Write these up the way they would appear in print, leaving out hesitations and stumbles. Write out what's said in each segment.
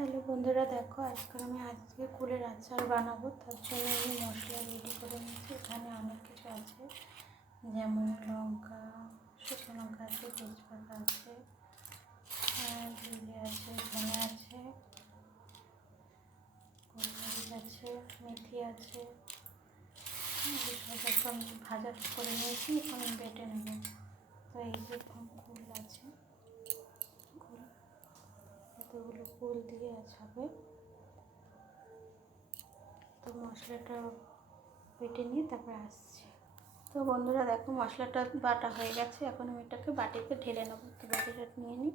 Hello বন্ধুরা, দেখো আজকে কুলের আচার বানাবো। তার জন্য আমি মশলা রেডি করে নিয়েছি। এখানে অনেক কিছু আছে, যেমন লঙ্কা, শুকনো লঙ্কা আছে, তেজপাতা আছে, জিরে আছে, ধনে আছে, গোলমরিচ আছে, মেথি আছে। সব আমি ভাজা করে নিয়েছি, এখন বেটে নেব। তো এই যে কুল আছে, এতগুলো কুল দিয়ে হবে। তো মশলাটা বেটে নিয়ে তারপরে আসছে। তো বন্ধুরা দেখো, মশলাটা বাটা হয়ে গেছে। এখন আমি এটাকে বাটিতে ঢেলে নেব। তো বাটিটা নিয়ে নিই,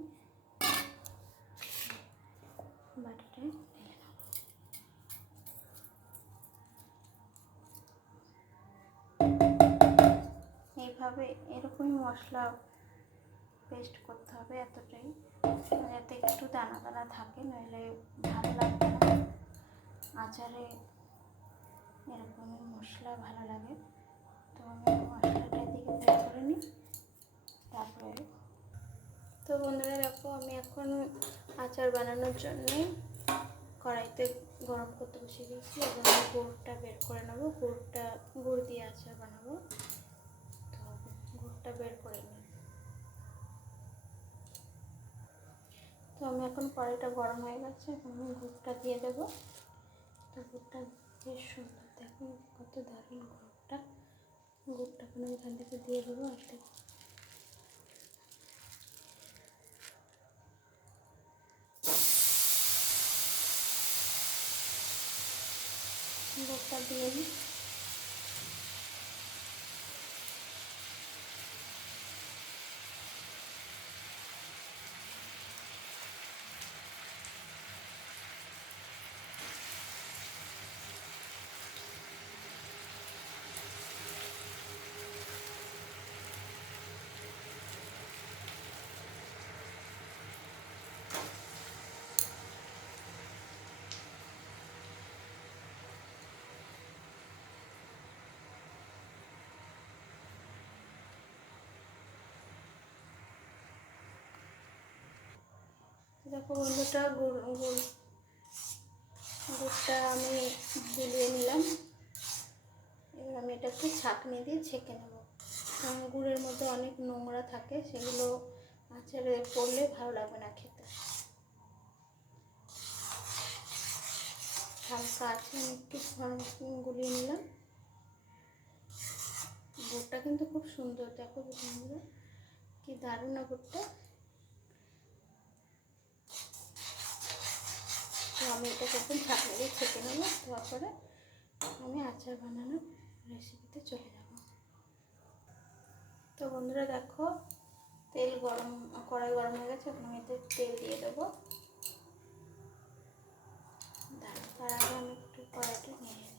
বাটিটা ঢেলে নেব। এইভাবে এরকমই মশলা পেস্ট করতে হবে, এতটাই, যাতে একটু দানা দানা থাকে, নইলে ভালো লাগবে না আচারে। এরকমই মশলা ভালো লাগে। তো আমি মশলাটা এদিকে বের করে নিই, তারপরে। তো বন্ধুরা দেখো, আমি এখন আচার বানানোর জন্যে কড়াইতে গরম করতে বসে দিয়েছি। এবং গুড়টা বের করে নেবো। গুড় দিয়ে আচার বানাবো। তো গুড়টা বের করে নিই। তো আমি এখন কড়াইটা গরম হয়ে গেছে, এখন আমি গুড়টা দিয়ে দেবো। তো গুড়টা বেশ সুন্দর, দেখুন কত দারুণ গুড়টা এখন আমি এখান থেকে দিয়ে দেবো। আর গুড়টা দিয়ে নিই। দেখো বন্ধুটা, গুড়টা আমি গুলিয়ে নিলাম। এবার আমি এটাকে ছাঁকনি দিয়ে ছেঁকে নেব। কারণ গুড়ের মধ্যে অনেক নোংরা থাকে, সেগুলো আচারে পড়লে ভালো লাগবে না খেতে। হালকা আছে, আমি একটু গুলিয়ে নিলাম। গুড়টা কিন্তু খুব সুন্দর, দেখো বন্ধুরা কি দারুণ না গুড়টা। তো আমি এটাকে একদম ছাঁকনি দিয়ে ছেঁকে নেব। তারপরে আমি আচার বানানোর রেসিপিতে চলে যাব। তো বন্ধুরা দেখো, কড়াই গরম হয়ে গেছে। এখন আমি এতে তেল দিয়ে দেবো। তার আগে আমি একটু কড়াইটা নিয়ে নিই,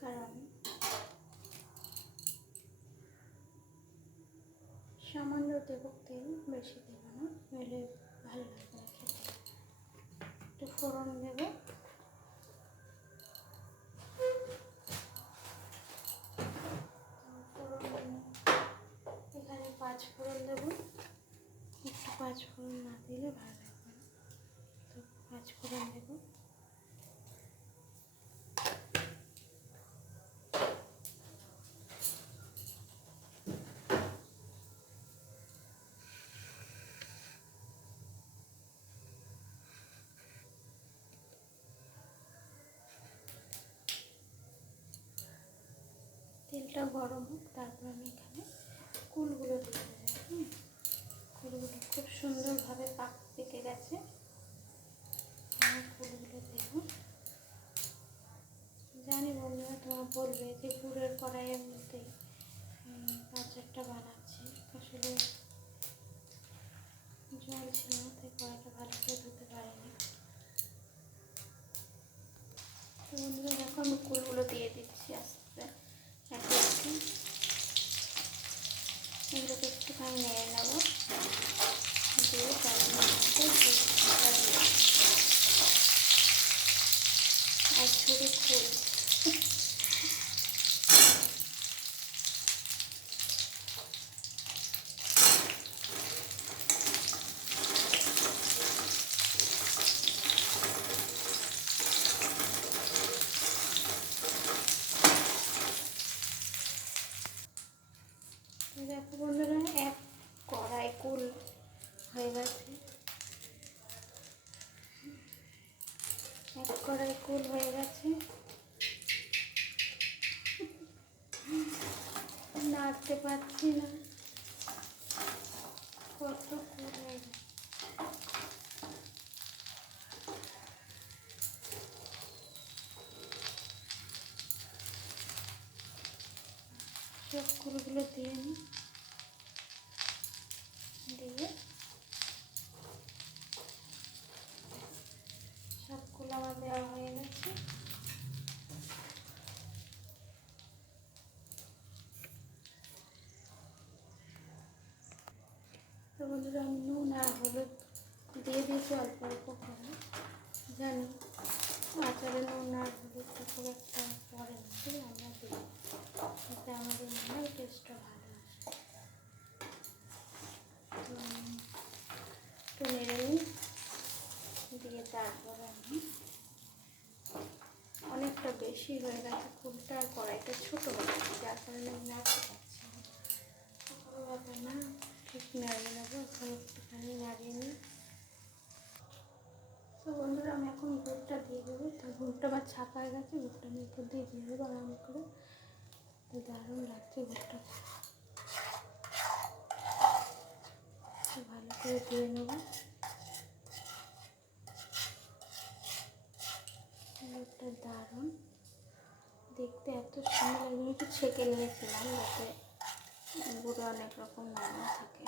কারণ সামান্য দেবো তেল, বেশি দেবো না, নইলে ভালো লাগবে না খেতে। একটু ফোড়ন দেবো। এখানে 5 ফোড়ন দেবো। একটু 5 ফোড়ন না দিলে ভালো লাগবে না, তো 5 ফোড়ন দেবো। তেলটা গরম হোক, তারপর আমি এখানে কুলগুলো দিয়ে দেবো। কুলগুলো খুব সুন্দরভাবে পেকে গেছে। আমি কুলগুলো দেবো। জানি বন্ধুরা, তোমরা বলবে যে গুড়ের কড়াইয়ের মধ্যে আচারটা বানাচ্ছি। আসলে জল ছিল না, তাই কড়াইটা ভালো করে ধুতে পারিনি। তো বন্ধুরা দেখো, আমি কুলগুলো দিয়ে দিচ্ছি আস্তে আস্তে। এগুলোকে একটুখানি নেড়ে নেবো, দিয়ে তার মধ্যে এক ঝুড়ি কুল। এক কড়াই কুল হয়ে গেছে, নাড়তে পারছি না, কত কুল হয়ে গেছে। সব কুলগুলো দিয়ে নিই, দিয়ে সব কুল আমার দেওয়া হয়ে গেছে। তো বন্ধুরা আমি নুন আর হলুদ দিয়ে দিয়েছি অল্প অল্প করে। জানি আচারে নুন আর হলুদটা খুব একটা পরে না, ঠিক আমরা দিই, এতে আমাদের মনে হয় টেস্টটা ভালো আসে। তো একটু নেড়ে নিই, দিয়ে তারপরে আমি অনেকটা বেশি হয়ে গেছে কুলটা, আর কড়াইটা ছোটো হয়ে গেছে, যার কারণে আমি নাড়তে পারছি না। কোনো ব্যাপার না, ঠিক নাড়িয়ে নেবো, এখন একটুখানি নাড়িয়ে নিই। তো বন্ধুরা আমি এখন গুড়টা দিয়ে দেবো। তো গুড়টা আবার ছাপা হয়ে গেছে, গুড়টা আমি উপর দিয়ে দেবো আরাম করে। তো দারুণ লাগছে গুড়টা, ভালো করে দিয়ে নেবো। গুড়টা দারুণ দেখতে, এত সুন্দর লাগে। একটু ছেঁকে নিয়েছিলাম যাতে গুড়ে অনেক রকম নানা থাকে।